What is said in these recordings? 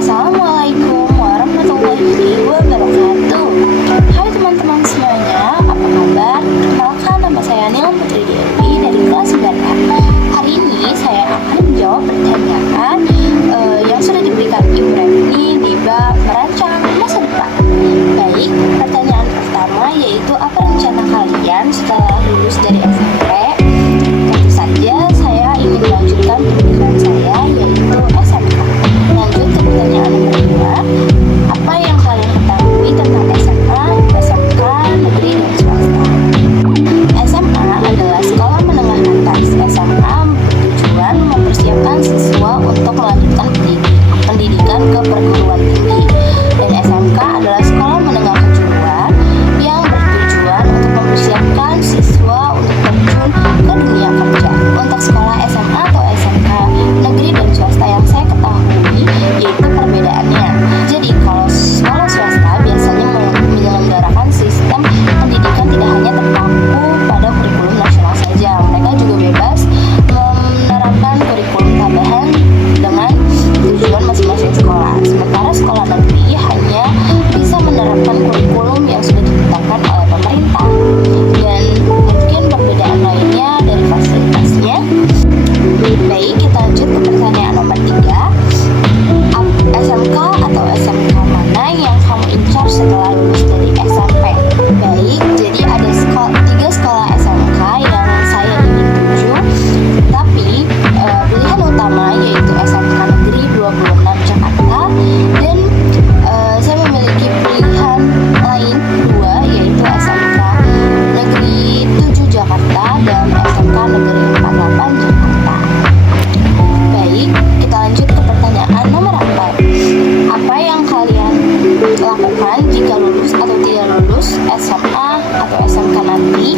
Assalamualaikum warahmatullahi wabarakatuh. Hai teman-teman semuanya, apa kabar? Perkenalkan, nama saya Nila Putri Dewi dari kelas 9A. Hari ini saya akan menjawab pertanyaan yang sudah diberikan Ibu Reni di bab merancang masa depan. Baik, pertanyaan pertama yaitu apa rencana kalian setelah lulus dari SMP? Tentu saja saya ingin melanjutkan pendidikan saya yaitu SMK. Lanjut ke pertanyaan nomor 2. Apa yang kalian ketahui tentang SMA, SMK, negeri, dan swasta? SMA adalah sekolah menengah atas. SMA bertujuan mempersiapkan siswa untuk melanjutkan pendidikan ke perguruan tinggi. Dan SMK adalah sekolah menengah kejuruan yang bertujuan untuk mempersiapkan siswa untuk terjun ke dunia kerja. Untuk sekolah SMA atau SMK negeri dan swasta yang saya ketahui yaitu perbedaannya. Jadi kalau sekolah swasta biasanya menyelenggarakan sistem pendidikan tidak hanya terpaku pada kurikulum nasional saja. Mereka juga bebas menerapkan kurikulum tambahan dengan tujuan masing-masing sekolah. Sementara sekolah negeri hanya bisa menerapkan kurikulum yang sudah ditetapkan oleh pemerintah. Dan mungkin perbedaan lainnya dari fasilitasnya. Baik, kita lanjut ke pertanyaan nomor 3. SMK atau SMK mana yang kamu incar setelah lulus dari SMP? Baik, jadi ada 3 sekolah SMK yang saya ingin tuju, tapi pilihan utama yaitu SMK Negeri 26 Jakarta, dan saya memiliki pilihan lain 2 yaitu SMK Negeri 7 Jakarta dan SMK Negeri 48 Jakarta. Baik, kita lanjut ke pertanyaan nomor 4. Apa yang kalian lakukan jika lulus atau tidak lulus SMA atau SMK nanti?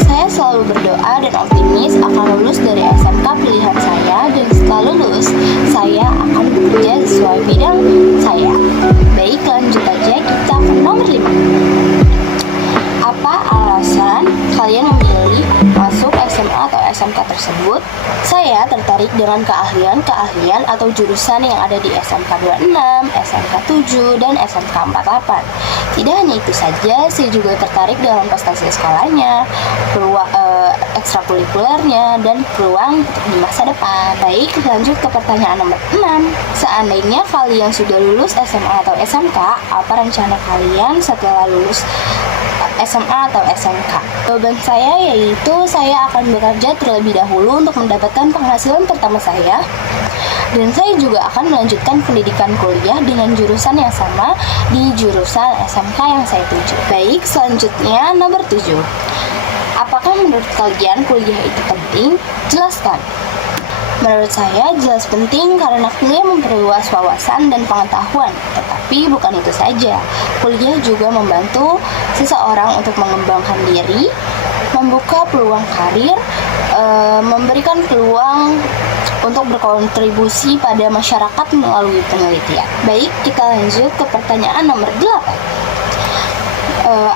Saya selalu berdoa dan optimis akan lulus dari SMK pilihan saya, dan setelah lulus saya akan bekerja sesuai bidang saya. Baik, lanjut aja kita ke nomor 5. Apa alasan kalian memilih masuk SMA atau SMK tersebut? Saya tertarik dengan keahlian atau jurusan yang ada di SMK 26, SMK 7, dan SMK 48. Tidak hanya itu saja, saya juga tertarik dalam prestasi sekolahnya, ekstrakurikulernya, dan peluang di masa depan. Baik, lanjut ke pertanyaan nomor 6. Seandainya kalian sudah lulus SMA atau SMK, apa rencana kalian setelah lulus SMA atau SMK? Jawaban saya yaitu saya akan bekerja terlebih dahulu untuk mendapatkan penghasilan pertama saya, dan saya juga akan melanjutkan pendidikan kuliah dengan jurusan yang sama di jurusan SMK yang saya tuju. Baik, selanjutnya nomor 7. Apakah menurut kalian kuliah itu penting? Jelaskan. Menurut saya jelas penting karena kuliah memperluas wawasan dan pengetahuan. Tetapi bukan itu saja, kuliah juga membantu seseorang untuk mengembangkan diri, membuka peluang karir, memberikan peluang untuk berkontribusi pada masyarakat melalui penelitian. Baik, kita lanjut ke pertanyaan nomor 8.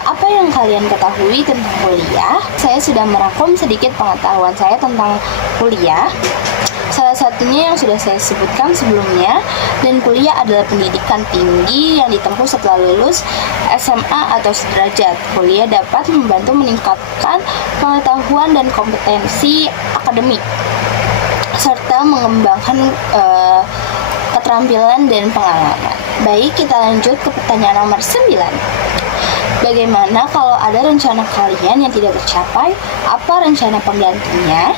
Apa yang kalian ketahui tentang kuliah? Saya sudah merangkum sedikit pengetahuan saya tentang kuliah. Salah satunya yang sudah saya sebutkan sebelumnya, dan kuliah adalah pendidikan tinggi yang ditempuh setelah lulus SMA atau sederajat. Kuliah dapat membantu meningkatkan pengetahuan dan kompetensi akademik, serta mengembangkan keterampilan dan pengalaman. Baik, kita lanjut ke pertanyaan nomor 9. Bagaimana kalau ada rencana kalian yang tidak tercapai? Apa rencana penggantinya?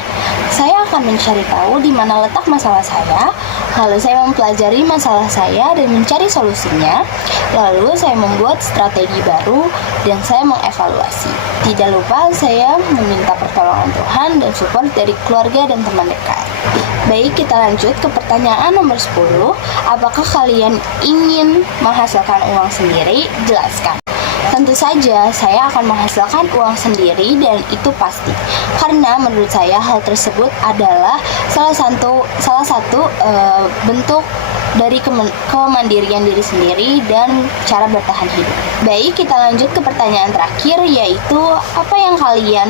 Saya akan mencari tahu di mana letak masalah saya, lalu saya mempelajari masalah saya dan mencari solusinya, lalu saya membuat strategi baru dan saya mengevaluasi. Tidak lupa saya meminta pertolongan Tuhan dan support dari keluarga dan teman dekat. Baik, kita lanjut ke pertanyaan nomor 10. Apakah kalian ingin menghasilkan uang sendiri? Jelaskan. Tentu saja saya akan menghasilkan uang sendiri, dan itu pasti. Karena menurut saya hal tersebut adalah salah satu bentuk dari kemandirian diri sendiri dan cara bertahan hidup. Baik, kita lanjut ke pertanyaan terakhir, yaitu apa yang kalian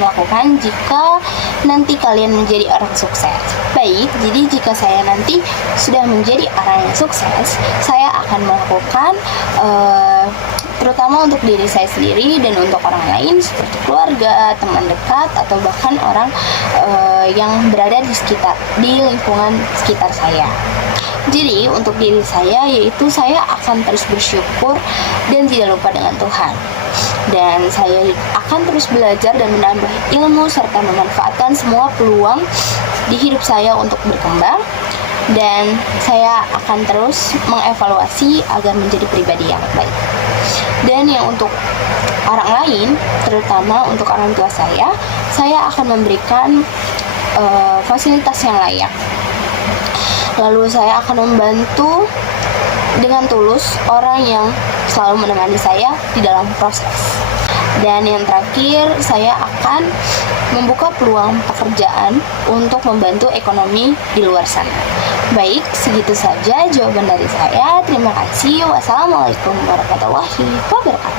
lakukan jika nanti kalian menjadi orang sukses. Baik, jadi jika saya nanti sudah menjadi orang yang sukses, saya akan melakukan terutama untuk diri saya sendiri dan untuk orang lain seperti keluarga, teman dekat, atau bahkan orang yang berada di lingkungan sekitar saya. Jadi untuk diri saya, yaitu saya akan terus bersyukur dan tidak lupa dengan Tuhan. Dan saya akan terus belajar dan menambah ilmu serta memanfaatkan semua peluang di hidup saya untuk berkembang. Dan saya akan terus mengevaluasi agar menjadi pribadi yang baik. Dan yang untuk orang lain, terutama untuk orang tua saya akan memberikan fasilitas yang layak. Lalu saya akan membantu dengan tulus orang yang selalu menemani saya di dalam proses. Dan yang terakhir, saya akan membuka peluang pekerjaan untuk membantu ekonomi di luar sana. Baik, segitu saja jawaban dari saya. Terima kasih. Wassalamualaikum warahmatullahi wabarakatuh.